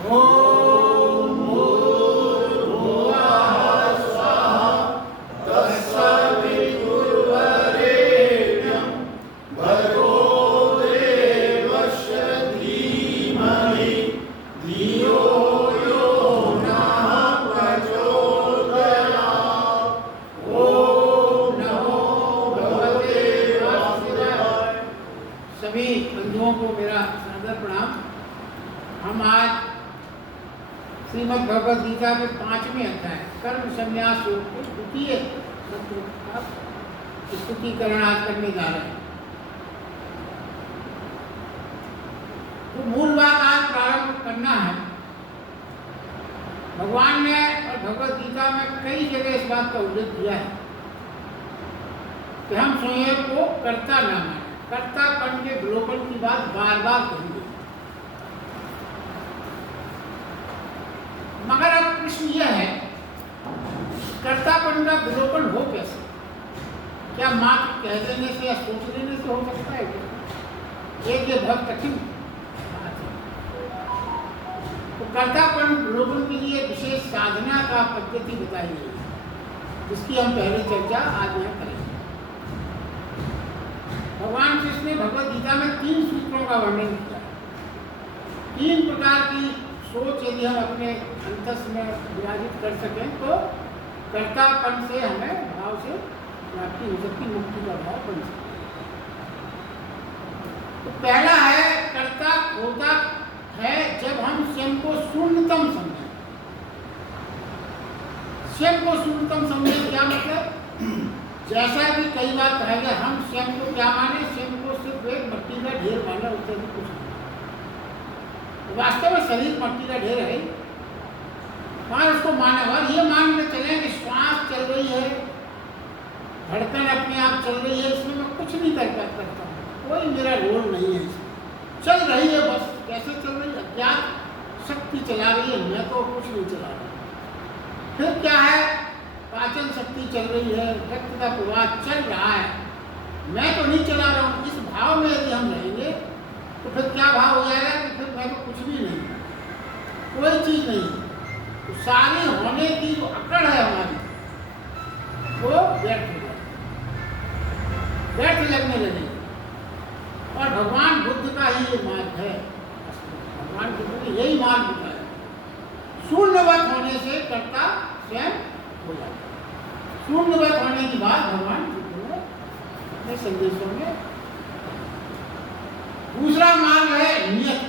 ओम भूर्भुवः स्वः तत्सवितुर्वरेण्यं भर्गो देवस्य धीमहि धियो यो नः प्रचोदयात्। ओम नमो भगवते वासुदेवाय। सभी बंधुओं को मेरा सादर प्रणाम। हम आज श्रीमद् भगवद गीता के 5वें अध्याय कर्म संन्यास योग के द्वितीय मंत्र का स्तुतिकरण आज करने जा रहे हैं। तो मूल बात आज प्रारंभ करना है। भगवान ने और भगवद गीता में कई जगह इस बात का उल्लेख किया है कि हम स्वयं को कर्ता न माने, कर्तापन के विलोपन की बात बार बार कही। मगर अब प्रश्न यह है, कर्तापन का विलोपन हो कैसे? क्या मात्र कह देने से या सोच लेने से हो सकता है क्या? ये बहुत कठिन बात है। तो कर्तापन विलोपन के लिए विशेष साधना का पद्धति बताई गई है, जिसकी हम पहले चर्चा आज यहाँ करेंगे। भगवान कृष्ण ने भगवद गीता में 3 सूत्रों का वर्णन किया है। 3 प्रकार की सोच यदि हम अपने अंतस में विराजित कर सकें तो कर्तापन से हमें भाव से प्राप्ति हो सकती, मुक्ति का भाव बन सकता है। तो पहला है, कर्ता होता है जब हम स्वयं को शून्यतम समझें। स्वयं को शून्यतम समझें क्या मतलब? जैसा कि कई बार कहा गया, हम स्वयं को क्या माने? स्वयं को सिर्फ एक मिट्टी का ढेर माना, उससे भी कुछ नहीं। वास्तव में शरीर मट्टी का ढेर है और उसको माना, और ये मान के चले कि श्वास चल रही है, धड़कन अपने आप चल रही है, इसमें मैं कुछ नहीं करता हूँ, कोई मेरा रोल नहीं है इसमें, चल रही है बस। कैसे चल रही है? अज्ञात शक्ति चला रही है, मैं तो कुछ नहीं चला रहा। फिर क्या है? पाचन शक्ति चल रही है, रक्त का प्रवाह चल रहा है, मैं तो नहीं चला रहा हूँ। इस भाव में यदि हम रहेंगे तो फिर क्या भाव हो जाएगा कि फिर मैं तो कुछ भी नहीं, कोई चीज नहीं। तो सारी होने की जो अकड़ है हमारी, वो व्यर्थ हो जाएगी, व्यर्थ लगने लगेगी। और भगवान बुद्ध का ही ये मार्ग है। भगवान बुद्ध ने यही मार्ग बताया। शून्यवत होने से कर्ता स्वयं हो जाता है। शून्यवत होने की बात भगवान बुद्ध ने अपने संदेशों में। दूसरा मार्ग है नियत।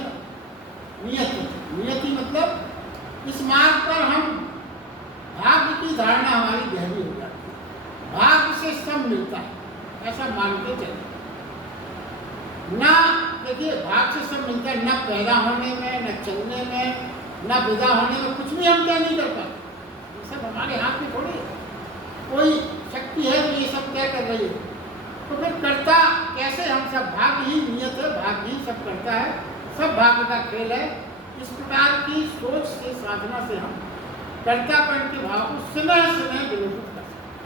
नियति मतलब इस मार्ग पर हम भाग्य की धारणा हमारी गहरी हो जाती है, भाग्य से सब मिलता है ऐसा मान के चले। ना देखिए, भाग्य से सब मिलता है, न पैदा होने में, न चलने में, न विदा होने में, कुछ भी हम क्या नहीं कर पाते। ये सब हमारे हाथ में थोड़ी है, कोई शक्ति है जो ये सब तय कर रही है। तो फिर कर्ता कैसे? हम सब भाग्य ही नियत है, भाग्य ही सब करता है, सब भाग्य का खेल है। इस प्रकार की सोच से, साधना से हम कर्तापन के भाव को समय समय विलोपित कर सकते हैं।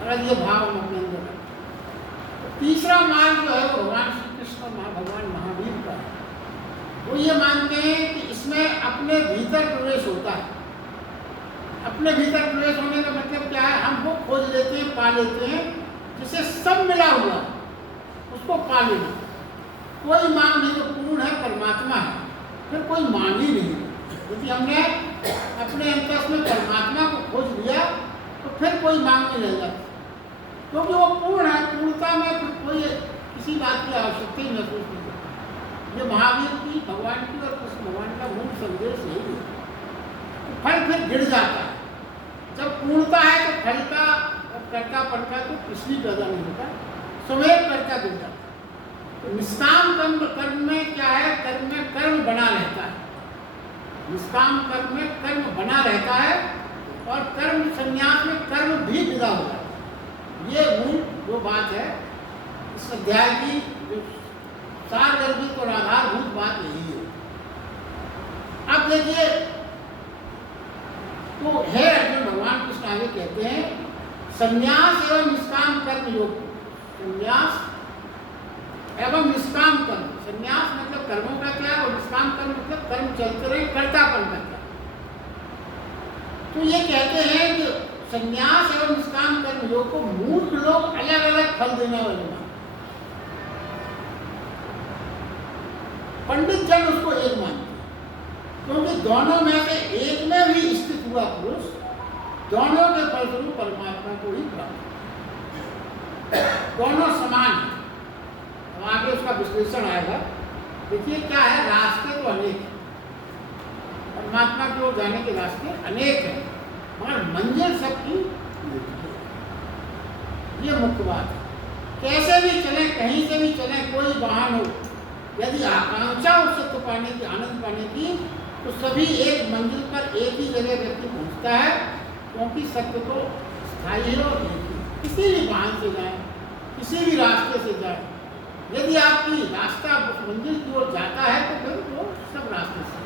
अगर ये भाव हम अपने अंदर रखें तो तीसरा मार्ग जो है वो भगवान श्री कृष्ण और भगवान महावीर का है। वो ये मानते हैं कि इसमें अपने भीतर प्रवेश होता है। अपने भीतर प्रवेश होने का मतलब क्या है? हम वो खोज लेते हैं, पा लेते हैं जिसे सब मिला हुआ, उसको पा लेना। कोई मांग नहीं, जो पूर्ण है परमात्मा है, फिर कोई मांग ही नहीं। यदि हमने अपने अंतस में परमात्मा को खोज लिया तो फिर कोई मांग नहीं रह जाती, क्योंकि वो पूर्ण है। पूर्णता में फिर कोई किसी बात की आवश्यकता ही महसूस नहीं होती। ये महावीर की, भगवान की और कृष्ण भगवान का मूल संदेश यही है। तो फल फिर गिर जाता है। जब पूर्णता है तो फल का और कर्तापन का तो कुछ भी पैदा नहीं होता, स्वयं कर्ता गिर जाता है। तो निष्काम कर्म में क्या है? कर्म में कर्म बना रहता है। निष्काम कर्म में कर्म बना रहता है और कर्म संन्यास में कर्म भी विदा हो जाता है। ये मूल जो बात है इस अध्याय की, जो सारगर्भित और आधारभूत बात यही है। अब देखिए, तो हे अर्जुन, भगवान कृष्ण आगे कहते हैं संन्यास एवं निष्काम कर्म योग। संन्यास एवं निष्काम कर्म। संन्यास मतलब कर्मों का त्याग और निष्काम कर्म मतलब कर्म चलते रहे, कर्तापन का त्याग। तो ये कहते हैं कि संन्यास एवं निष्काम कर्म योग को मूर्ख लोग अलग अलग फल देने वाले मानते, पंडित जन उसको एक मानते हैं, क्योंकि दोनों में से एक में भी स्थित हुआ पुरुष दोनों के फलस्वरूप परमात्मा को ही प्राप्त, दोनों समान है। अब आगे उसका विश्लेषण आएगा। देखिए क्या है, रास्ते तो अनेक हैं, परमात्मा की ओर जाने के रास्ते अनेक हैं, मगर मंजिल सबकी ये मुख्य बात है। कैसे भी चले, कहीं से भी चले, कोई वाहन हो, यदि आकांक्षा हो सत्य पाने की, आनंद पाने की, तो सभी एक मंजिल पर एक ही जगह व्यक्ति पहुंचता है, क्योंकि सत्य तो स्थायी है और एक ही। किसी भी वाहन से जाए, किसी भी रास्ते से जाए, यदि आपकी रास्ता उस मंजिल की ओर जाता है तो फिर वो सब रास्ते से।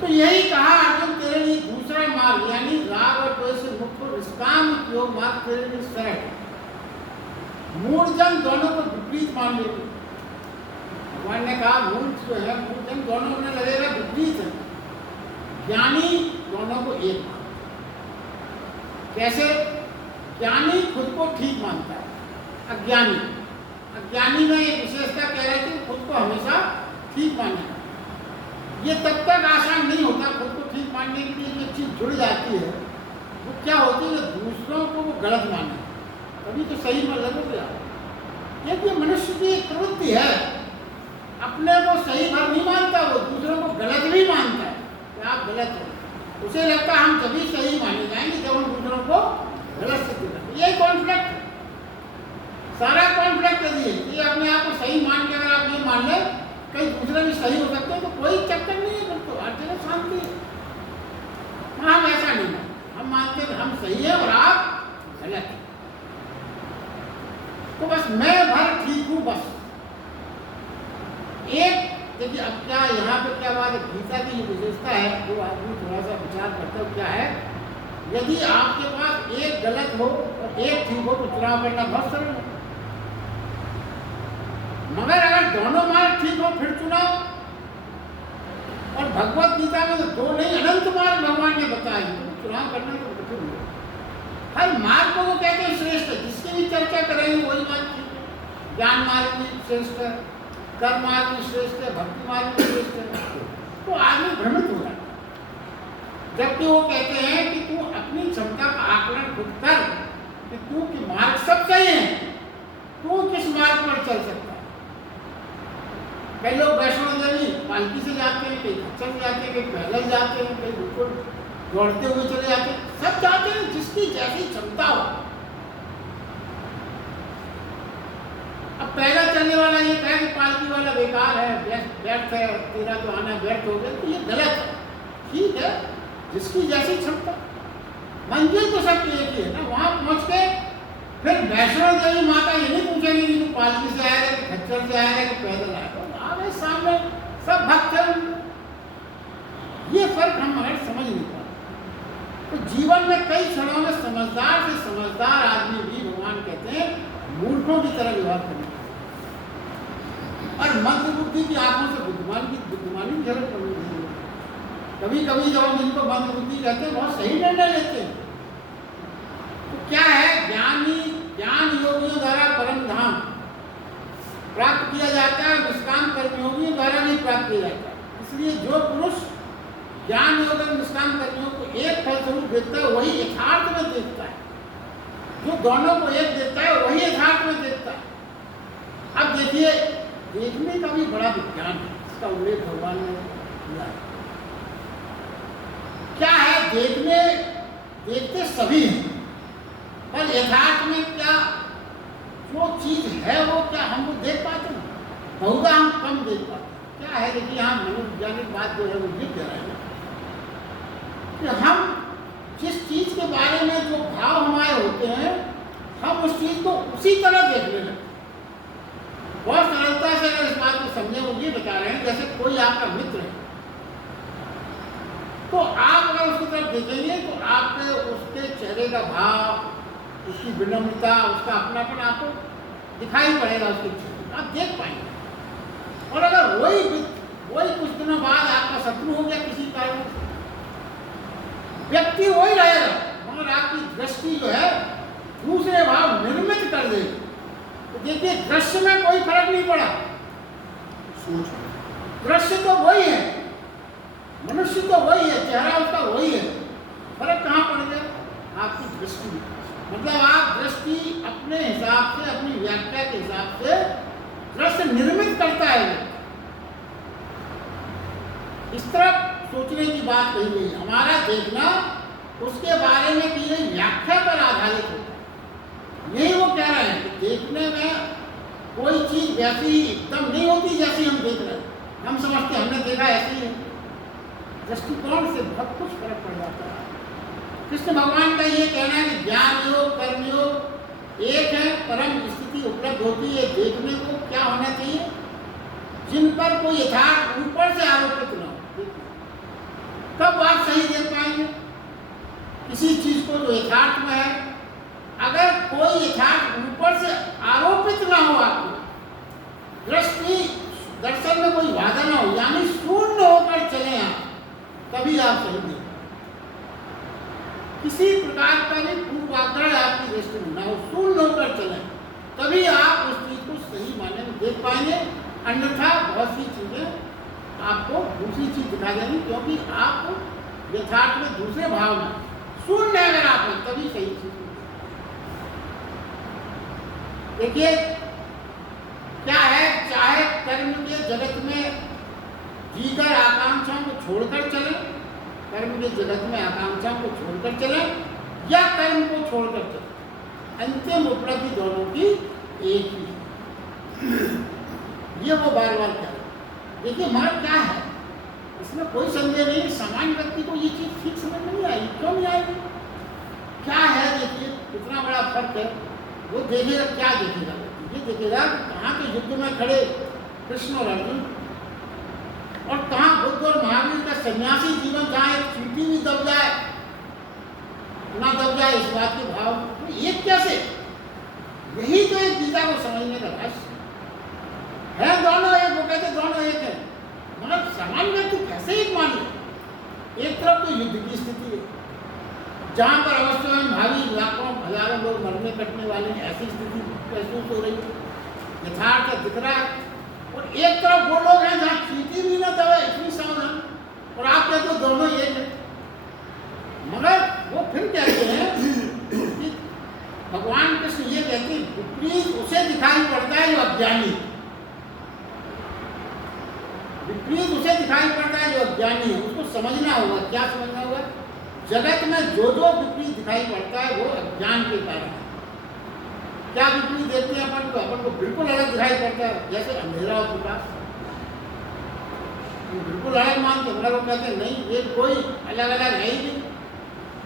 तो यही कहा अर्जुन, तेरे लिए दूसरा मार्ग यानी राग और द्वेष से मुक्त हो, निष्काम योग मार्ग तेरे लिए सरल है। मूढ़जन दोनों को विपरीत मान लेते, भगवान ने कहा मूर्ख जो है, मूढ़जन दोनों में लगेगा विपरीत है, ज्ञानी दोनों को एक मानता। कैसे? ज्ञानी खुद को ठीक मानता है, अज्ञानी में एक विशेषता कह रहे थे, खुद को हमेशा ठीक मानना। ये तब तक आसान नहीं होता, खुद को ठीक मानने के लिए जो चीज जुड़ जाती है वो क्या होती है, दूसरों को वो गलत माने, तभी तो सही में लगोगे आप। ये मनुष्य की एक प्रवृत्ति है, अपने को सही भर नहीं मानता, वो दूसरों को गलत भी मानता है कि आप गलत हो। उसे लगता है हम तभी सही माने जाएंगे जब हम दूसरों को गलत सिद्ध करें। यही कॉन्फ्लिक्ट है, सारा कॉन्फ्लिक्ट ये अपने आप को सही मान के अगर आप ये मान ले कहीं दूसरे भी सही हो सकते हैं तो कोई चक्कर नहीं है, तो हर जगह शांति है। हम ऐसा नहीं मानते, हम मानते हैं हम सही है और आप गलत है, तो बस मैं भर ठीक हूं बस। एक देखिए अब क्या यहाँ पे क्या बात है, गीता की जो विशेषता है वो आदमी थोड़ा सा विचार करता है, क्या है, यदि आपके पास एक गलत हो और एक ठीक हो तो चुनाव करना बहुत सरल है, मगर अगर दोनों मार्ग ठीक हो फिर चुनाव। और भगवत गीता में तो दो नहीं अनंत मार्ग भगवान ने बताए, तो चुनाव करना तो कठिन है। हर मार्ग को वो कहते हैं श्रेष्ठ है, जिसकी भी चर्चा करेंगे वही बात ठीक है। ज्ञान मार्ग भी श्रेष्ठ है, कर्म मार्ग भी श्रेष्ठ है, भक्ति मार्ग भी श्रेष्ठ है, तो आदमी भ्रमित हो रहा है। जबकि वो कहते हैं कि तू अपनी क्षमता का आकलन खुद कर कि तू की मार्ग सब सही है, तू किस मार्ग पर चल सकता है। कई लोग वैष्णो देवी पालकी से जाते हैं, कई खच्चर से जाते हैं, कई पैदल जाते हैं, कई बिल्कुल दौड़ते हुए चले जाते हैं, सब जाते हैं जिसकी जैसी क्षमता हो। अब पैदल चलने वाला ये कहे कि पालकी वाला बेकार है, व्यर्थ है, तेरा जो आना व्यर्थ हो गया, तो ये गलत है। ठीक है, जिसकी जैसी क्षमता, मंजिल तो सबकी एक ही है ना। वहां पहुंच के फिर वैष्णो देवी माता ये नहीं पूछेगी कि तू पालकी से आएगा कि खच्चर से आएगा कि पैदल आएगा, सामने सब भक्त हैं। ये फर्क हम अगर समझ नहीं पाते तो जीवन में कई क्षणों में समझदार से समझदार आदमी भी भगवान कहते हैं मूर्खों की तरह व्यवहार करने, और मंद बुद्धि की आंखों से बुद्धिमानी की झलक पड़नी है। कभी कभी जब हम इनको मंद बुद्धि कहते हैं बहुत सही निर्णय लेते हैं। तो क्या है, ज्ञान योगियों द्वारा परम धाम प्राप्त किया जाता है, निष्काम कर्मयोगियों द्वारा नहीं प्राप्त किया जाता है। इसलिए जो पुरुष ज्ञान योग और निष्काम कर्मियों को एक फल स्वरूप देखता है वही यथार्थ में देखता है, जो दोनों को एक देखता है वही यथार्थ में देखता है। अब देखिए, देखने का भी बड़ा विज्ञान है, इसका उल्लेख भगवान ने किया है। क्या है, देखते सभी हैं, पर यथार्थ में क्या वो चीज है वो क्या हम वो देख पाते हैं, बहुत हम कम देख पाते। क्या है, देखिए यहाँ मनोवैज्ञानिक बात जो है वो ये कह रहे हैं कि हम जिस चीज के बारे में जो भाव हमारे होते हैं हम उस चीज को उसी तरह देखने लगते। बहुत सरलता से अगर इस बात को समझे, वो ये बता रहे हैं जैसे कोई आपका मित्र है, तो आप अगर उसकी तरफ देखेंगे तो आपके उसके चेहरे का भाव, उसकी विनम्रता, उसका अपनापन आपको दिखाई पड़ेगा, उसके चेहरे आप देख पाएंगे। और अगर वही कुछ दिनों बाद आपका शत्रु हो गया किसी कारण से, व्यक्ति वही रहेगा मगर आपकी दृष्टि जो है दूसरे भाव निर्मित कर देगी। तो देखिए दृश्य में कोई फर्क नहीं पड़ा, दृश्य तो वही है, मनुष्य तो वही है, चेहरा उसका वही है, फर्क कहाँ पड़ गया? आपकी दृष्टि में। मतलब आप दृष्टि अपने हिसाब से, अपनी व्याख्या के हिसाब से दृश्य निर्मित करता है। इस तरह सोचने की बात कही गई। हमारा देखना उसके बारे में की गई व्याख्या पर आधारित होता है। यही वो कह रहे हैं कि देखने में कोई चीज वैसी ही एकदम नहीं होती जैसी हम देख रहे हैं। हम समझते हमने देखा ऐसी है, दृष्टिकोण से बहुत कुछ फर्क पड़ जाता है। कृष्ण भगवान का ये कहना है कि ज्ञान योग कर्म योग एक है, परम स्थिति उपलब्ध होती है देखने को क्या होना चाहिए, जिन पर कोई यथार्थ ऊपर से आरोपित न हो। कब आप सही देख पाएंगे किसी चीज को जो यथार्थ में है? अगर कोई यथार्थ ऊपर से आरोपित ना हो, आपको दृष्टि दर्शन में कोई बाधा ना हो, यानी शून्य होकर चले आप, तभी आप सही देख। किसी प्रकार का भी पूर्वाग्रह आपकी दृष्टि में ना हो, शून्य होकर चले, तभी आप उस चीज को सही मायने में देख पाएंगे। अन्यथा बहुत सी चीजें आपको दूसरी चीज दिखा देंगी, क्योंकि आप यथार्थ में दूसरे भाव में शून्य अगर आप हैं तभी सही चीज। देखिए क्या है, चाहे कर्म के जगत में जीकर आकांक्षाओं को छोड़कर चले, कर्म के जगत में आकांक्षाओं को छोड़कर चले या कर्म को छोड़कर चले, अंतिम उपलब्धि दोनों की एक ही है। ये वो बार बार कह रहे। देखिए मगर क्या है, इसमें कोई संदेह नहीं, सामान्य व्यक्ति को ये चीज ठीक समझ नहीं आई। क्यों नहीं आएगी? क्या है, देखिए इतना बड़ा फर्क है। वो देखेगा, क्या देखेगा? ये देखेगा कहाँ के युद्ध में खड़े कृष्ण और अर्जुन, और कहाँ बुद्ध और महावीर का सन्यासी जीवन, जहाँ एक चींटी भी दब जाए ना दब जाए इस बात के भाव। तो ये कैसे? यही तो एक गीता को समझने का रहस्य है। दोनों एक, वो कहते दोनों एक है, मतलब सामान्य व्यक्ति कैसे एक मान ले? एक तरफ तो युद्ध की स्थिति है जहाँ पर अवश्य में भावी लाखों हजारों लोग मरने कटने वाले हैं, ऐसी स्थिति महसूस हो रही है, यथार्थ दिख रहा है। और एक तरफ वो लोग हैं जहाँ चींटी भी ना दबे, इतनी सावधान, और आप कहते हो दोनों एक है। मगर वो फिर कहते हैं कि भगवान कृष्ण ये कहते हैं विपरीत उसे दिखाई पड़ता है जो अज्ञानी, विपरीत उसे दिखाई पड़ता है जो अज्ञानी है। उसको समझना होगा। क्या समझना होगा? जगत में जो जो विपरीत दिखाई पड़ता है वो अज्ञान के कारण है। क्या विपरीत देखते हैं अपन को बिल्कुल अलग दिखाई पड़ता है, जैसे अंधेरा और प्रकाश, बिल्कुल अलग मानते, मगर वो कहते हैं नहीं, ये कोई अलग अलग है ही नहीं।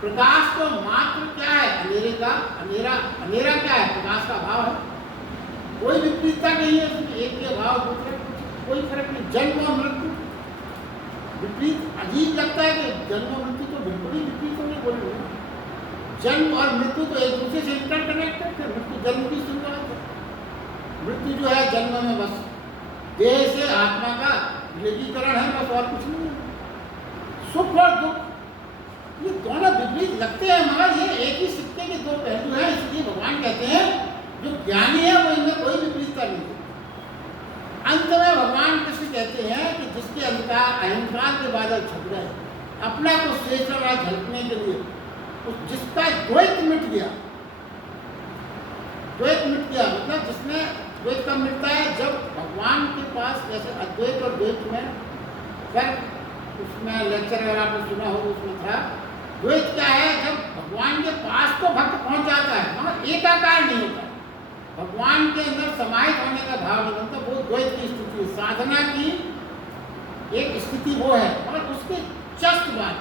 प्रकाश तो मात्र क्या है? अंधेरे का अंधेरा, अंधेरा क्या है? प्रकाश का भाव है। कोई विपरीतता नहीं है उसमें, एक के भाव दूसरे कोई फर्क नहीं। जन्म और मृत्यु विपरीत अजीब लगता है कि जन्म और मृत्यु तो बिल्कुल ही विपरीत होने बोल रहे हैं। जन्म और मृत्यु तो एक दूसरे से इंटरकनेक्टेड है। मृत्यु जन्म की शुरुआत है, मृत्यु जो है जन्म में बस देह से आत्मा का विलीनीकरण है, बस और कुछ नहीं है। सुख और दुख ये दोनों विपरीत लगते हैं, मगर ये एक ही सिक्के के दो पहलू हैं। इसलिए भगवान कहते हैं जो ज्ञानी है वो इनमें कोई विपरीतता नहीं है। अंत में भगवान कृष्ण कहते हैं कि जिसके अंधकार अहंकार के बादल छप गए, अपना को शेष रहा झलकने के लिए, जिसका द्वैत मिट गया, द्वैत मिट गया मतलब जिसने द्वैत कब मिटता है? जब भगवान के पास, जैसे अद्वैत और द्वैत में फर्क, उसमें लेक्चर अगर आपने सुना हो उसमें था। द्वैत क्या है? जब भगवान के पास तो भक्त पहुंच जाता है मगर एकाकार नहीं होता, भगवान के अंदर समाहित होने का भाव नहीं बनता, वो द्वैत की स्थिति है। साधना की एक स्थिति वो है, और उसके जस्ट बाद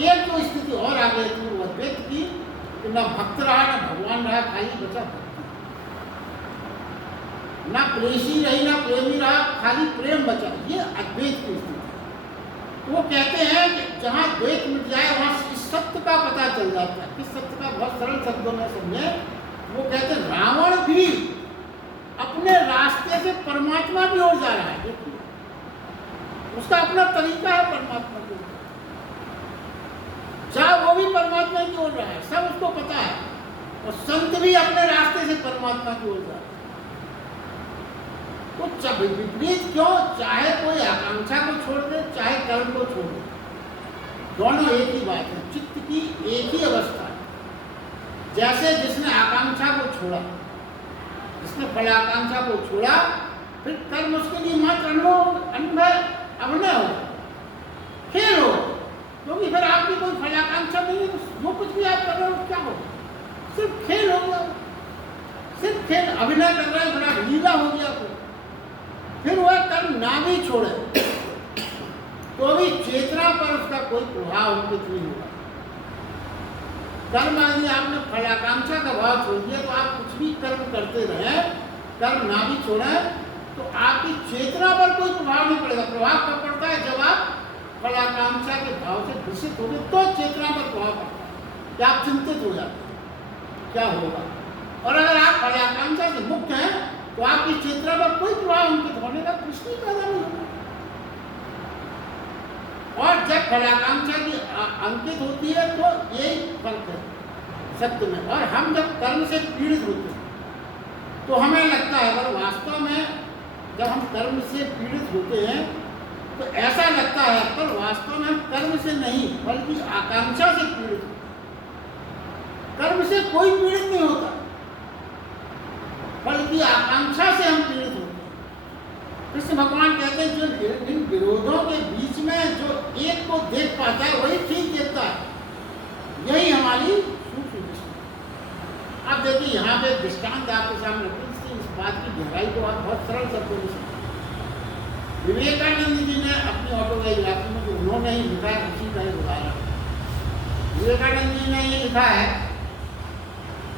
एक जो स्थिति और आ गई थी वो अद्वैत की, कि ना भक्त रहा ना भगवान रहा, खाली बचा भक्ति, ना प्रेषी रही ना प्रेमी रहा, खाली प्रेम बचा। ये अद्वैत की स्थिति। तो वो कहते हैं कि जहाँ द्वैत मिट जाए वहाँ इस सत्य का पता चल जाता है। किस सत्य का? बहुत सरल शब्दों में समझे। वो कहते हैं रावण भी अपने रास्ते से परमात्मा की ओर जा रहा है। देखिए, उसका अपना तरीका है परमात्मा की ओर, चाहे वो भी परमात्मा की ओर रहा है, सब उसको पता है। और संत भी अपने रास्ते से परमात्मा की ओर जा रहा है। तो विपरीत क्यों? चाहे कोई आकांक्षा को छोड़ दे, चाहे कर्म को छोड़ दे, दोनों एक ही बात है, चित्त की एक ही अवस्था है। जैसे जिसने आकांक्षा को छोड़ा, जिसने फलाकांक्षा को छोड़ा, फिर कर्म उसके लिए मात्र अभिनय हो, खेल हो, क्योंकि फिर आपकी कोई फलाकांक्षा नहीं है। जो कुछ भी आप कर रहे हो क्या हो, सिर्फ खेल हो गया, सिर्फ खेल, अभिनय कर रहे हैं, बड़ा लीला हो गया। फिर वह कर्म ना भी छोड़े तो भी चेतना पर उसका कोई प्रभाव अंकित नहीं होगा। कर्म यदि आपने फलाकांक्षा का भाव छोड़ दिया तो आप कुछ भी कर्म करते रहे, कर्म ना भी छोड़े, तो आपकी चेतना पर कोई प्रभाव नहीं पड़ेगा। प्रभाव कब पड़ता है? जब आप फलाकांक्षा के भाव से ग्रसित हो गए, तो चेतना पर प्रभाव पड़ता है कि आप चिंतित हो जाते हैं क्या होगा। और अगर आप फलाकांक्षा से मुक्त हैं तो आपकी चेतना पर कोई प्रभाव अंकित होने का दृष्टि पैदा नहीं होगा। और जब फलाकांक्षा की अंकित होती है तो यही फर्क है सत्य में। और हम जब कर्म से पीड़ित होते हैं तो हमें लगता है, अगर वास्तव में जब हम कर्म से पीड़ित होते हैं तो ऐसा लगता है, पर वास्तव में हम कर्म से नहीं बल्कि आकांक्षा से पीड़ित होते हैं। कर्म से कोई पीड़ित नहीं होता, बल्कि आकांक्षा से हम पीड़ित होते हैं। कृष्ण भगवान कहते हैं, जो इन विरोधों के बीच में जो एक को देख पाता है वही ठीक देखता है। यही हमारी सूक्ष्म दृष्टि। अब देखिए, यहाँ पे दृष्टांत आपके सामने रखते, इस बात की गहराई को आप बहुत सरल शब्दों में समझें। विवेकानंद जी ने अपनी ऑटोबायोग्राफी में, जो उन्होंने ही लिखा है, उसी का एक उदाहरण। विवेकानंद जी ने ये लिखा है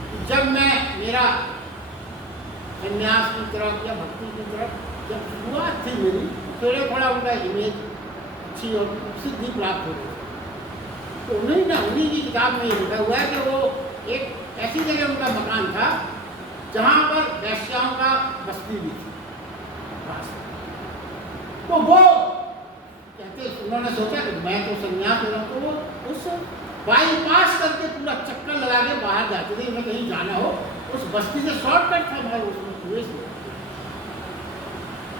कि जब मैं मेरा संन्यास की तरफ या भक्ति की तरफ जब शुरुआत थी मेरी, थोड़ा उनका इमेज अच्छी और सिद्धि प्राप्त हो गई। तो उन्हीं की किताब में लिखा हुआ है कि वो एक ऐसी जगह उनका मकान था जहाँ पर वैश्याओं का बस्ती भी थी। तो वो कहते, उन्होंने सोचा कि मैं तो संन्यास हो रहा हूँ, तो वो उस बाईपास करके पूरा चक्कर लगा के बाहर जाते थे। उन्हें कहीं जाना हो, उस बस्ती से शॉर्टकट था भाई, उसमें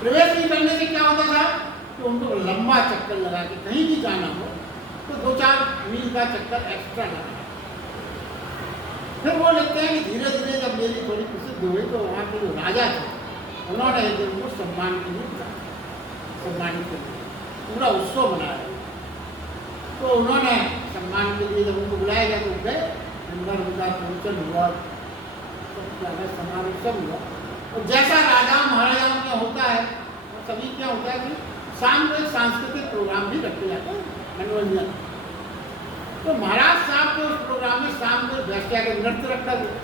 प्रवेश नहीं करने से क्या होता था कि उनको लंबा चक्कर लगा के कहीं भी जाना हो तो 2-4 मील का चक्कर एक्स्ट्रा लगा। फिर वो लिखते हैं कि धीरे धीरे जब मेरी थोड़ी प्रसिद्ध हुई तो वहाँ के जो राजा थे उन्होंने एक दिन को सम्मान के लिए सम्मानित कर दिया, पूरा उत्सव मनाया। तो उन्होंने सम्मान के लिए जब उनको बुलाया गया तो गए, अंदर उनका प्रवचन हुआ, समारोह सब हुआ। और जैसा राजा महाराजाओं में होता है, सभी क्या होता है कि शाम को एक सांस्कृतिक प्रोग्राम भी रखे जाते हैं, मनोरंजन। तो महाराज साहब के उस प्रोग्राम में शाम को वैश्या के नृत्य रखा गया।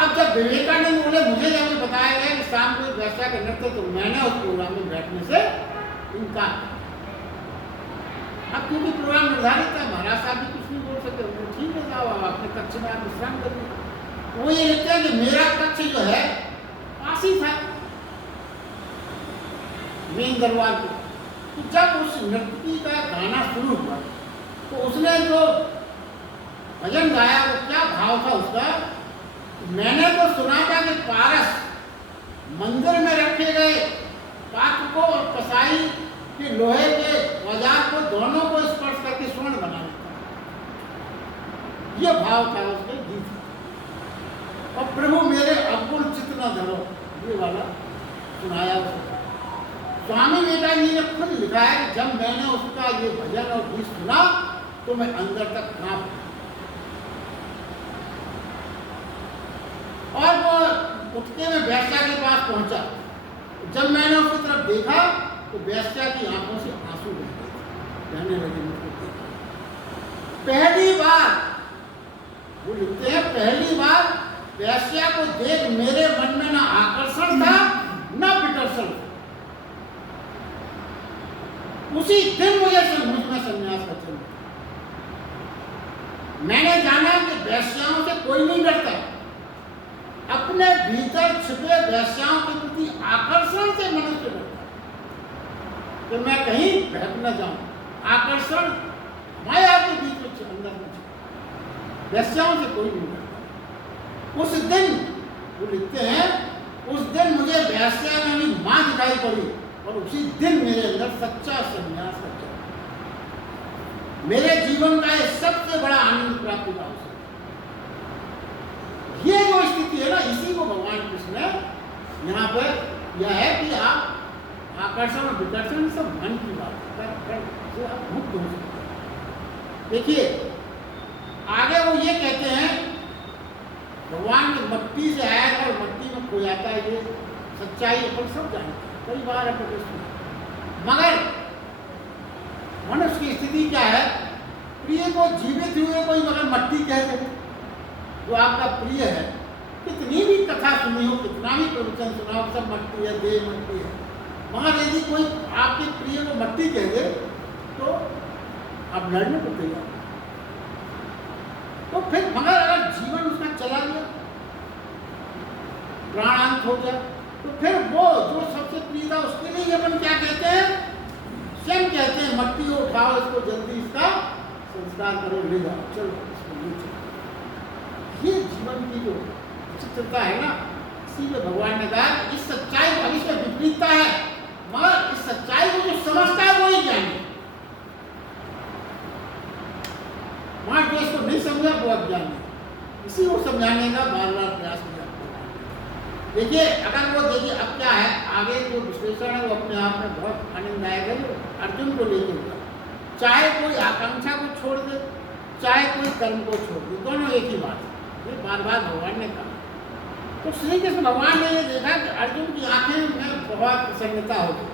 अब जब विवेकानंद बोले, मुझे जब बताया गया कि शाम को वैश्या के नृत्य, तो मैंने उस प्रोग्राम में बैठने से इनकार। अब क्योंकि प्रोग्राम निर्धारित था, महाराज साहब भी कुछ नहीं बोल सकते, उनको ठीक है जाओ आप अपने कक्ष में आप विश्राम करिए। वो ये लिखते हैं कि मेरा कक्ष जो है पास ही था मेन दरबार पे। तो जब उस नृत्य का गाना शुरू हुआ तो उसने जो भजन गाया वो क्या भाव था उसका, मैंने तो सुना था कि पारस मंदिर में रखे गए पात्र को और कसाई के लोहे के औजार को दोनों को स्पर्श करके स्वर्ण बना देता, ये भाव था उसके गीत। और प्रभु मेरे अवगुण चित्त न धरो, ये वाला सुनाया उसने। स्वामी विवेकानंद जी ने खुद लिखा है कि जब मैंने उसका ये भजन और गीत सुना तो मैं अंदर तक कांप गया। और वो उठके में वैश्या के पास पहुंचा। जब मैंने उसकी तरफ देखा तो वैश्या की आंखों से आंसू बहने लगे। पहली बार वो लिखते हैं, पहली बार वैश्या को देख मेरे मन में ना आकर्षण था ना विकर्षण। उसी दिन मुझे मुझ में संन्यास का चिन्ह। मैंने जाना कि वैश्याओं से कोई नहीं डरता। अब अपने भीतर छिपे वेश्याओं के प्रति आकर्षण से मनुष्य डरता है कि मैं कहीं बहक न जाऊं। आकर्षण माया के बीच में अंदर में वेश्याओं से कोई नहीं डरता। उस दिन वो लिखते हैं, उस दिन मुझे वेश्या में भी मां दिखाई पड़ी और उसी दिन मेरे अंदर सच्चा संन्यास का चला। मेरे जीवन का ये सबसे बड़ा आनंद प्राप्त हुआ। ये जो स्थिति है ना, इसी को भगवान कृष्ण ने यहाँ पर यह है कि आप आकर्षण और विकर्षण सब मन की बात है, आप मुक्त हो सकते हैं। देखिए आगे वो ये कहते हैं, भगवान मट्टी से आया था और मट्टी में खो जाता है, ये सच्चाई अपन सब जानते हैं, कई बार अपन सुना। मगर मनुष्य की स्थिति क्या है, प्रिय को जीवित हुए कोई मगर मट्टी कह दे, जो आपका प्रिय है, कितनी भी कथा सुनी हो, कितना भी प्रवचन सुना हो, सब मट्टी है, देह मट्टी है, मगर यदि कोई आपके प्रिय को मट्टी कह दे तो आप लड़ने को तैयार। तो फिर मगर अगर जीवन उसका चला गया, प्राणांत हो गया, तो फिर वो जो सबसे प्रिय था उसके लिए अपन क्या कहते हैं, स्वयं कहते हैं मट्टी को उठाओ, इसको जल्दी इसका संस्कार करो, ले जाओ, चलो इसको ले चलो। ये जीवन की जो विचित्रता है ना, इसी में भगवान ने कहा इस सच्चाई को, इसमें विपरीतता है, मगर इस सच्चाई को जो समझता है वही ज्ञानी। वहां जो इसको नहीं समझा वो अज्ञानी, इसी को समझाने का बार बार प्रयास किया। देखिए अगर वो देखिए अब क्या है, आगे जो विश्लेषण है वो अपने आप में बहुत आनंददायक है, जो अर्जुन को लेकर हुआ। चाहे कोई आकांक्षा को छोड़ दे, चाहे कोई कर्म को छोड़ दे, दोनों एक ही बात है, ये बार बार भगवान ने कहा। तो श्री कृष्ण भगवान ने ये देखा कि अर्जुन की आंखें में बहुत प्रसन्नता हो गई,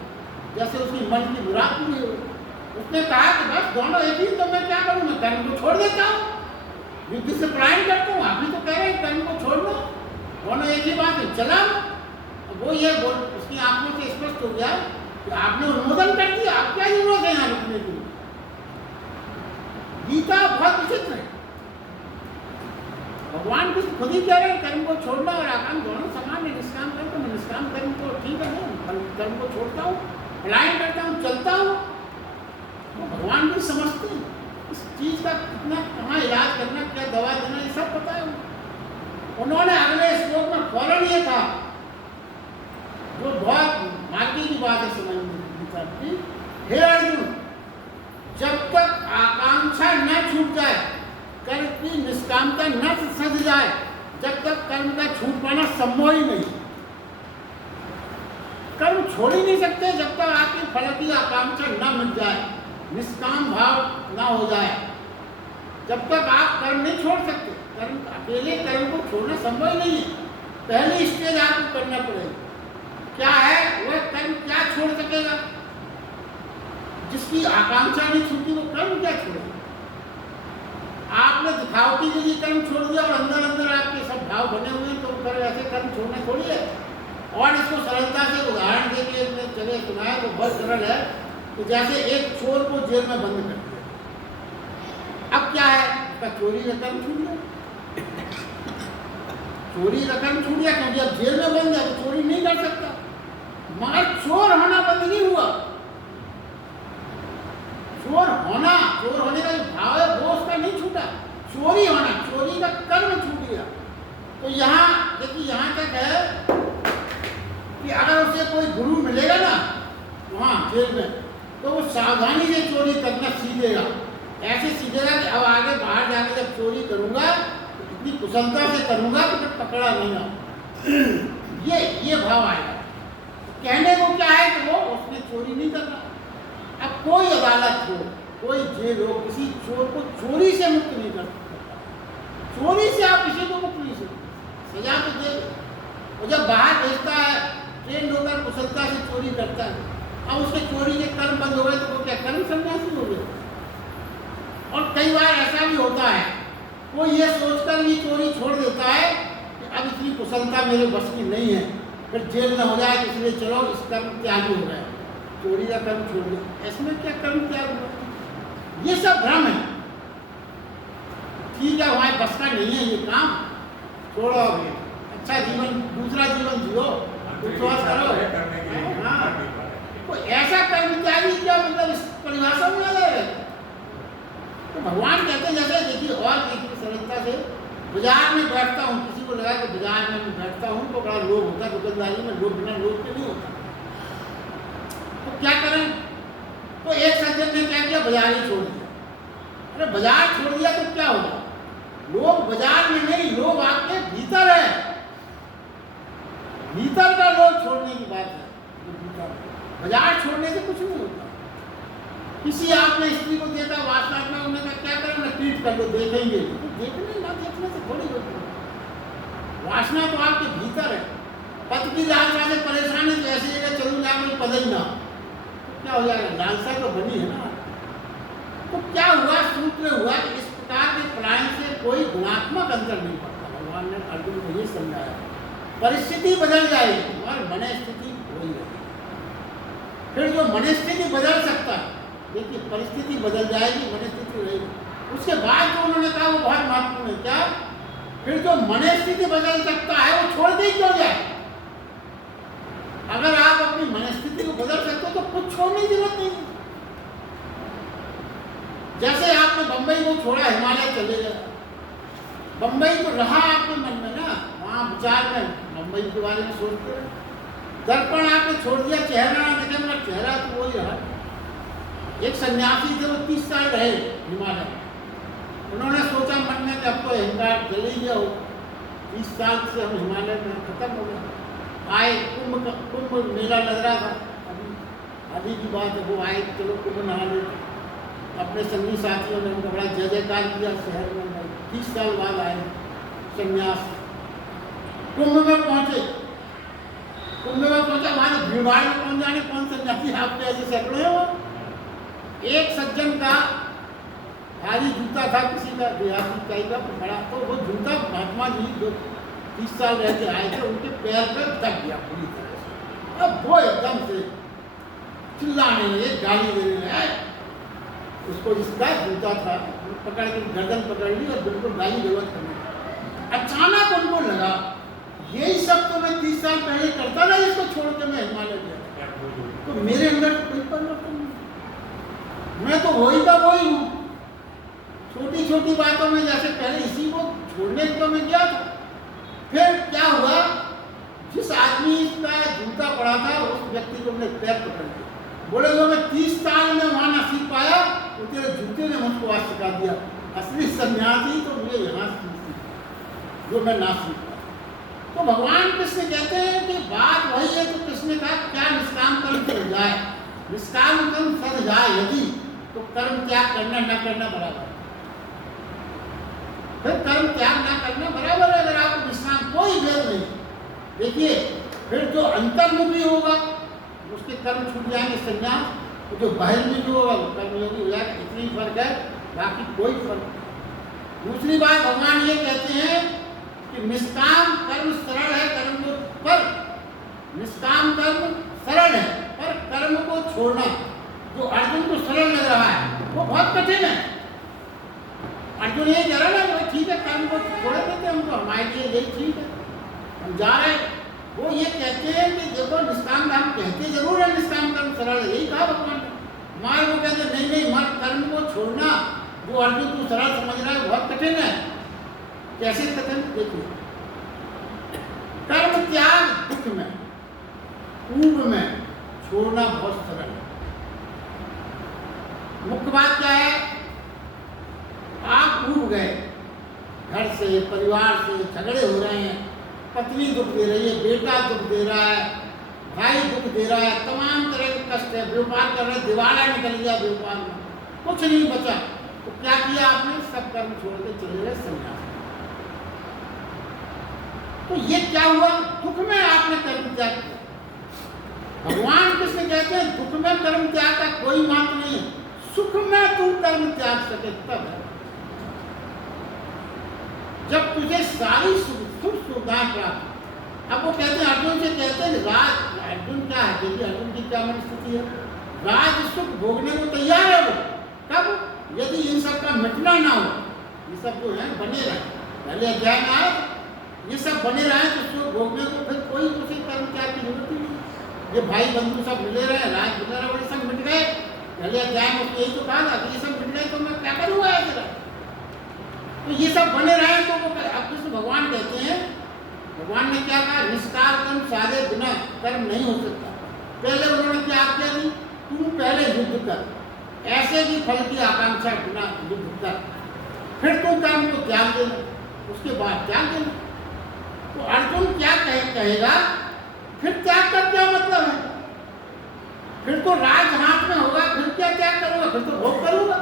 जैसे उसकी मन की बुराक पूरी हो गई। उसने कहा कि बस दोनों एक ही, तो मैं क्या करूँ, मैं कर्म को छोड़ देता हूँ, युद्ध से पलायन करता हूँ। आप भी तो कह रहे हैं कर्म को छोड़ दो, दोनों एक ही बात है, चला। वो ये बोल, उसकी आंखों से स्पष्ट हो गया कि आपने अनुमोदन कर दिया, आप क्या जरूरत है यहाँ रुकने की। गीता बहुत विचित्र है, भगवान कृष्ण खुद ही कह रहे हैं कर्म को छोड़ना और आकाम दोनों समान है। निष्काम कर्म तो मैं निष्काम कर्म को ठीक है, कर्म को छोड़ता हूँ, पलायन करता हूँ, चलता हूँ। तो भगवान भी समझते हैं इस चीज का कितना, कहाँ इलाज करना, क्या दवा देना, ये सब पता है। उन्होंने अगले श्लोक में फौरन ये कहा, जो बहुत मार्गी की बात है समझने की, हे अर्जुन, जब तक आकांक्षा न छूट जाए, कर्म की निष्कामता न सज जाए, जब तक कर्म का छूट पाना संभव ही नहीं। कर्म छोड़ ही नहीं सकते जब तक आपके फल की आकांक्षा न मिट जाए, निष्काम भाव ना हो जाए, जब तक आप कर्म नहीं छोड़ सकते। कर्म अकेले कर्म को छोड़ना संभव ही नहीं है, पहली स्टेज आपको करना पड़ेगा। क्या है वह कर्म, क्या छोड़ सकेगा? जिसकी आकांक्षा नहीं छूटी वो कर्म क्या छोड़ेगा? आपने दिखावटी के लिए कर्म छोड़ दिया और अंदर अंदर आपके सब भाव बने हुए हैं, तो कर्म ऐसे कर्म छोड़ना थोड़ी है। और इसको सरलता से उदाहरण देके चले सुनाया तो बहुत सरल है, तो जैसे एक चोर को जेल में बंद कर दिया, अब क्या है, उसका चोरी का कर्म छूट गया, चोरी का कर्म छूट गया, क्योंकि अब जेल में बंद है तो चोरी नहीं कर सकता। मगर चोर होना बंद नहीं हुआ, चोर होने का जो भाव है वो उसका नहीं छूटा, चोरी होना, चोरी का कर्म छूट गया। तो यहाँ देखिए, यहाँ तक है कि अगर उसे कोई गुरु मिलेगा ना वहाँ जेल में, तो वो सावधानी से चोरी करना सीखेगा, ऐसे सीखेगा कि अब आगे बाहर जाके जब चोरी करूँगा तो इतनी कुशलता से करूँगा कि मैं पकड़ा नहीं आऊँ, ये भाव आएगा। कहने को क्या है कि वो उसने चोरी नहीं करना। अब कोई अदालत हो, कोई जेल हो, किसी चोर को चोरी से मुक्त नहीं कर सकता, चोरी से आप किसी को मुक्त नहीं सकते, सजा तो दे। और जब बाहर भेजता है, ट्रेन होकर कुशलता से चोरी करता है, अब उसके चोरी के कर्म बंद हो गए तो वो क्या कर्म सन्यासी हो गए। और कई बार ऐसा भी होता है, वो ये सोचकर भी चोरी छोड़ देता है कि अब इतनी कुशलता मेरे बस की नहीं है, फिर जेल में हो जाए, इसलिए चलो इस कर्म त्यागी हो गया, चोरी का कर्म छोड़ दिया। इसमें क्या कर्म त्याग हुआ? ये सब भ्रम है। ठीक है, हमारे बस का नहीं है ये काम, छोड़ो। अच्छा जीवन, दूसरा जीवन जियो, उपवास करो। हाँ, तो ऐसा कर्म त्यागी क्या मतलब इस परिभाषा में आ जाएगा? तो भगवान कहते हैं जैसे देखिए, और देखिए सरलता से, बाजार में बैठता हूँ, किसी को लगा कि बाजार में मैं बैठता हूँ तो बड़ा लोभ होता है, दुकानदारी में लोभ बिना लोभ के नहीं होता। तो क्या करें? तो एक सज्जन ने क्या किया, बाजार ही छोड़ दिया। अरे बाजार छोड़ दिया तो क्या होगा? लोग बाजार में नहीं, लोग आपके भीतर है, भीतर का लोग छोड़ने की बात है। बाजार छोड़ने से कुछ नहीं होता। किसी आपने स्त्री को देखा वासनात्मक, उन्होंने कहा क्या करें ना, ट्रीट कर लो, देखेंगे। तो देखने ना देखने से थोड़ी होती है, वासना तो आपके भीतर है। पति की लालसा से परेशान है तो ऐसी जगह चलूँ जहाँ मुझे पता ही ना, तो क्या हो जाएगा? लालसा तो बनी है ना। तो क्या हुआ? सूत्र हुआ कि इस प्रकार के पलायन से कोई गुणात्मक अंतर नहीं पड़ता। भगवान ने अर्जुन को ये समझाया, परिस्थिति बदल जाएगी और मन स्थिति वही रहेगी। फिर जो मन स्थिति बदल सकता है, देखिए परिस्थिति बदल जाएगी, मन स्थिति रहेगी। उसके बाद जो उन्होंने कहा वो बहुत महत्वपूर्ण है। क्या? फिर जो मन स्थिति बदल सकता है वो छोड़ दे क्यों जाए? अगर आप अपनी मन स्थिति को बदल सकते हो तो कुछ छोड़ने की जरूरत नहीं। जैसे आपने बंबई को छोड़ा, हिमालय चले गए, बंबई तो रहा आपके मन में ना, वहां विचार में बंबई के बारे में सोचते रहे। दर्पण आपने छोड़ दिया, चेहरा ना देखे, मेरा चेहरा तो वही रहा। एक सन्यासी थे, वो 30 साल रहे हिमालय। उन्होंने सोचा मन में कि अब तो अहंकार जल ही गया हो, 30 साल से हम हिमालय में खत्म हो गए। आए कुंभ मेला लग रहा था, अभी की बात है, वो आए, चलो कुंभ नहा लेते। अपने संगी साथियों ने उनका बड़ा जय जयकार किया शहर में। 30 साल बाद आए संन्यास, कुंभ में पहुंचे। कुंभ में पहुंचा, वहां भीड़ भाड़ में कौन जाने कौन सन्यासी आपके ऐसे सैकड़ों हैं। वो एक सज्जन का भारी जूता था, किसी का देहाती टाइप का बड़ा, तो वो जूता महात्मा जी जो 30 साल रहते आए थे, उनके पैर पर दब गया पूरी तरह से। अब वो एकदम से चिल्लाने लगे, गाली देने लगे। उसको जिसका जूता था पकड़ के गर्दन पकड़ ली और बिल्कुल गाली गलौज करने। अचानक उनको लगा यही सब तो मैं 30 साल पहले करता था, इसको छोड़ के मैं हिमालय गया, तो मेरे अंदर कोई परिवर्तन नहीं, मैं तो वही का वही हूँ। छोटी छोटी बातों में जैसे पहले इसी को छोड़ने को मैं गया था। फिर क्या हुआ, जिस आदमी का जूता पड़ा था उस व्यक्ति को मैंने पैर पकड़ लिया। बोले जो मैं 30 साल में वहां ना सीख पाया, वो तेरे जूते ने मुझको आज सिखा दिया। असली सन्यासी तो मुझे यहाँ सीखी जो मैं ना सीख पाया। तो भगवान कृष्ण कहते हैं कि बात वही है। तो कृष्ण ने कहा क्या निष्काम कर्म सद जाए, निष्काम कर्म सद जाए यदि, तो कर्म त्याग करना न करना बराबर। फिर कर्म त्याग न करना बराबर है। अगर आपको निष्काम कोई भेद नहीं, देखिए फिर जो अंतर्मुखी होगा उसके कर्म छूट जाएंगे संन्यास, तो जो बहिर्मुखी होगा वो कर्मयोगी हो जाएगा। इतनी फर्क है, बाकी कोई फर्क नहीं। दूसरी बात भगवान ये कहते हैं कि निष्काम कर्म सरल है, कर्म को पर निष्काम कर्म सरल है, पर कर्म को छोड़ना जो अर्जुन को सरल लग रहा है वो बहुत कठिन है। अर्जुन ये कह रहा है ठीक है, कर्म को छोड़ देते हम, तो हमारे लिए यही ठीक है, हम जा रहे हैं। वो ये कहते हैं कि देखो निष्काम हम कहते जरूर है निष्काम कर्म सरल है, यही कहा भगवान ने। हमारे वो कहते नहीं नहीं, हमारे कर्म को छोड़ना जो अर्जुन को सरल समझ रहा है बहुत कठिन है। कैसे कठिन? देखिए कर्म त्याग दुख में, ऊब में छोड़ना बहुत सरल है। मुख्य बात क्या है, आप ऊब गए, घर से परिवार से झगड़े हो रहे हैं, पत्नी दुख दे रही है, बेटा दुख दे रहा है, भाई दुख दे रहा है, तमाम तरह के कष्ट है, व्यापार कर रहे, दिवाला निकल गया व्यापार में, कुछ नहीं बचा। तो क्या किया आपने? सब कर्म छोड़ के चले गए संन्यास। तो ये क्या हुआ? दुख में आपने कर्म त्याग किया। भगवान कृष्ण कहते हैं दुख में कर्म त्याग का कोई महत्व नहीं है, सुख में तू कर्म त्याग सके तब है। जब तुझे सारी सुख सुविधाएं प्राप्त। अब वो कहते हैं अर्जुन से कहते हैं राज, अर्जुन क्या है, देखिए अर्जुन की क्या मनस्थिति है, राज सुख भोगने को तैयार है वो। कब? यदि इन सब का मिटना ना हो, ये सब जो है बने रहे। पहले अध्याय में आए ये सब बने रहे तो उसको भोगने को फिर कोई उसे कर्म त्याग की जरूरत ही नहीं। ये भाई बंधु सब मिले रहे, राज मिले रहे, बड़े सब मिट गए, पहले अध्याय में यही तो कहा था कि ये सब मिट गए तो मैं क्या करूँगा ऐसे? तो ये सब बने रहे तो अब कृष्ण भगवान कहते हैं, भगवान ने क्या कहा, निष्कार कर्म साधे बिना कर्म नहीं हो सकता। पहले उन्होंने क्या आज्ञा दी, तू पहले युद्ध कर, ऐसे भी फल की आकांक्षा बिना युद्ध कर, फिर तू कर्म को त्याग देना, उसके बाद त्याग देना। तो अर्जुन क्या कहेगा, फिर त्याग कर क्या मतलब है? फिर तो राज हाथ में होगा, फिर क्या त्याग करूंगा, फिर तो भोग करूंगा।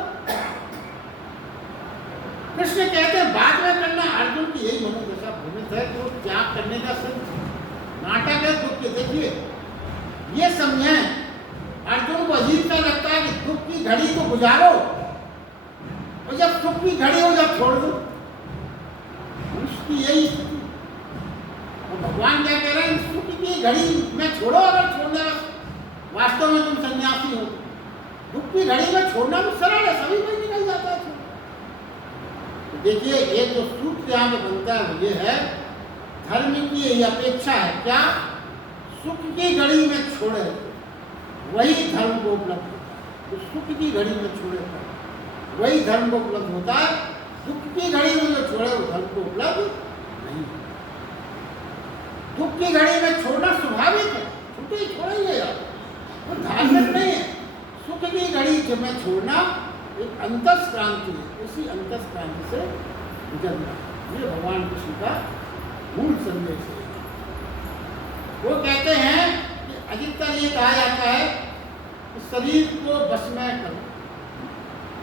कृष्ण कहते हैं बाद में करना। अर्जुन की यही मनोदशा भ्रमित है कि वो त्याग करने का सिर्फ नाटक है दुख के। देखिए ये समझें, अर्जुन को अजीब सा लगता है कि दुख की घड़ी को गुजारो और जब सुख की घड़ी हो जब छोड़ दो, उसकी यही स्थिति। और भगवान क्या कह रहे हैं, सुख की घड़ी में छोड़ो, अगर छोड़ने वास्तव में तुम सन्यासी हो। दुख की घड़ी में छोड़ना तो सरल है, सभी कोई निकल जाता है। तो देखिए एक जो सूत्र यहाँ पे बनता है वो ये है, धर्म की यही अपेक्षा है क्या, सुख की घड़ी में छोड़े वही धर्म को उपलब्ध होता है। तो सुख की घड़ी में छोड़े वही धर्म को उपलब्ध होता है, दुख की घड़ी में जो छोड़े वो धर्म को उपलब्ध नहीं। दुख की घड़ी में छोड़ना स्वाभाविक है, छुट्टी छोड़ेंगे यार, वो धार्मिक नहीं है। सुख की घड़ी जब में छोड़ना एक अंतस्क्रांति है, उसी अंतस्क्रांति से गुजरना, ये भगवान कृष्ण का मूल संदेश है। वो कहते हैं कि अधिकतर ये कहा जाता है कि शरीर को बस में करो।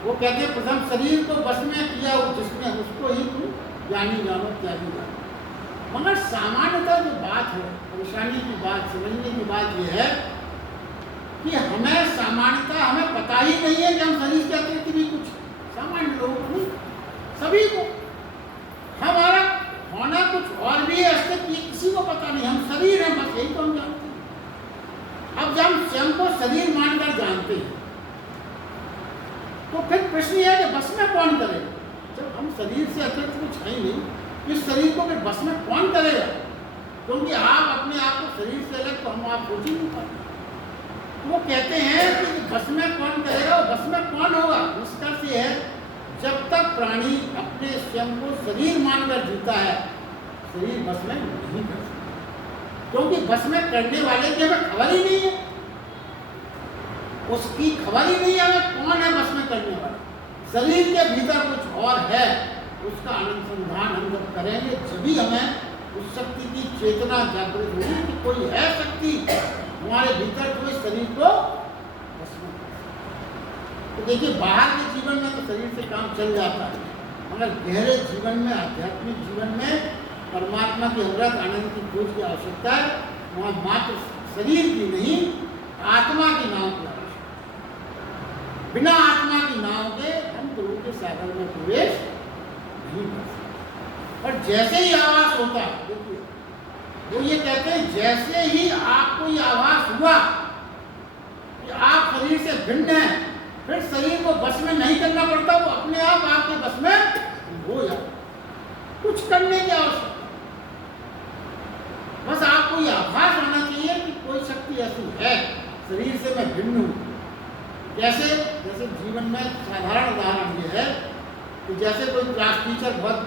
वो कहते हैं प्रथम शरीर को बस में किया हो जिसमें, उसको ही तुम ज्ञानी जानो, त्यागी जानो। मगर सामान्यतः जो बात है, परेशानी की बात, समझने की बात यह है कि हमें सामान्यतः हमें पता ही नहीं है कि हम शरीर के अतिरिक्त भी कुछ, सामान्य लोगों को नहीं, सभी को हमारा होना कुछ और भी है, अस्तित्व किसी को पता नहीं। हम शरीर हैं बस, यही तो हम जानते हैं। अब जब हम स्वयं को शरीर मानकर जानते हैं तो फिर प्रश्न यह है कि बस में कौन करेगा? जब हम शरीर से अतिरिक्त कुछ है ही नहीं, इस शरीर को फिर बस में कौन करेगा? क्योंकि आप अपने आप को शरीर से अलग तो हम आप सोच ही नहीं पाते। वो कहते हैं कि बस में कौन करेगा, बस में कौन होगा? निष्कर्ष ये है, जब तक प्राणी अपने स्वयं को शरीर मानकर जीता है, शरीर बस में नहीं कर सकता। क्योंकि बस में करने वाले की हमें खबर ही नहीं है, उसकी खबर ही नहीं है हमें कौन है बस में करने वाला। शरीर के भीतर कुछ और है, उसका अनुसंधान हम जब करेंगे तभी हमें उस शक्ति की चेतना जागृत होगी कि कोई है शक्ति हमारे भीतर जो इस शरीर को बस में। तो देखिए बाहर के जीवन में तो शरीर से काम चल जाता है, मगर गहरे जीवन में, आध्यात्मिक जीवन में परमात्मा की अमृत आनंद की खोज की आवश्यकता है। वहाँ मात्र शरीर की नहीं, आत्मा की नाव की आवश्यकता। बिना आत्मा की नाव के हम गुरु के सागर में प्रवेश नहीं कर सकते। और जैसे ही आवास होता है, देखिए वो ये कहते हैं जैसे ही आपको ये आभास हुआ कि आप शरीर से भिन्न हैं, फिर शरीर को बस में नहीं करना पड़ता, वो अपने आप आपके बस में हो जाता। कुछ करने की आवश्यकता, बस आपको ये आभास होना चाहिए कि कोई शक्ति ऐसी है, शरीर से मैं भिन्न हूँ। जैसे जैसे जीवन में साधारण उदाहरण ये है कि जैसे कोई क्लास टीचर बहुत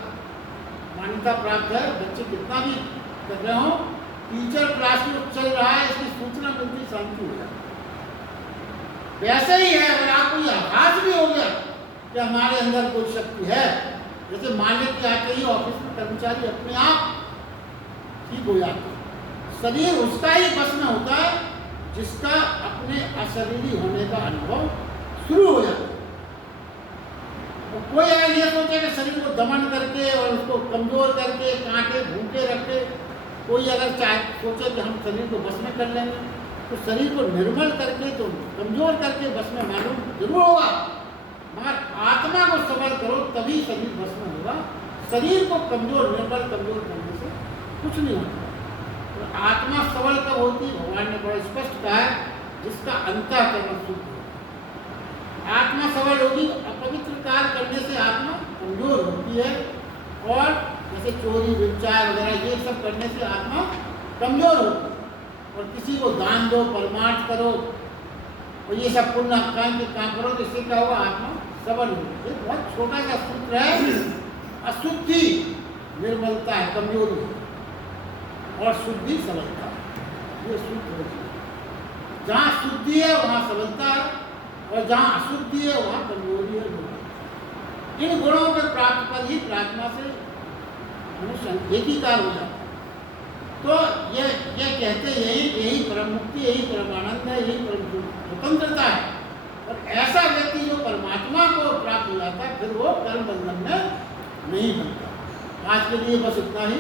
मान्यता प्राप्त है, बच्चे कितना भी कर रहे हो, टीचर क्लास में चल रहा है इसकी सूचना मिलती, शांति हो जाती। वैसे ही है, अगर आपको ये आभास भी हो गया कि हमारे अंदर कोई शक्ति है, जैसे मान लें कि आके ही ऑफिस में कर्मचारी अपने आप ठीक हो जाते, शरीर उसका ही बस में होता है जिसका अपने अशरीरी होने का अनुभव शुरू हो जाता है। तो कोई अगर ये सोचे कि शरीर को दमन करके और उसको कमजोर करके, कांटे भूखे रखे, कोई अगर चाहे सोचे कि हम शरीर को बस में कर लेंगे, तो शरीर को निर्मल करके, तो कमजोर करके बस में मालूम जरूर होगा, मगर आत्मा को सबल करो तभी शरीर बस में होगा। शरीर को कमजोर, निर्बल, कमजोर करने से कुछ नहीं होता। तो आत्मा सबल कब होती, भगवान ने बड़ा स्पष्ट कहा है, जिसका अंतःकरण शुद्ध हो। आत्मा सबल होगी, अपवित्र कार्य करने से आत्मा कमजोर होती है और जैसे चोरी व्यभिचार वगैरह ये सब करने से आत्मा कमजोर होती है। और किसी को दान दो, परमार्थ करो और ये सब पुण्य काम के काम करो तो इससे क्या होगा, आत्मा सबल होगी। ये बहुत छोटा सा सूत्र है। अशुद्धि निर्मलता है, कमजोरी है, और शुद्धि सबलता है। ये सूत्र है। जहाँ शुद्धि है वहाँ सबलता है, और जहाँ अशुद्धि है वहाँ कमजोरी है। इन गुणों के प्राप्त पर ही प्रार्थना से मनुष्य एकीकार हो जाता है। तो ये कहते यही परम मुक्ति, यही परम आनंद है, यही परम स्वतंत्रता है। और ऐसा व्यक्ति जो परमात्मा को प्राप्त हो जाता है फिर वो कर्म बंधन में नहीं बनता। आज के लिए बस इतना ही।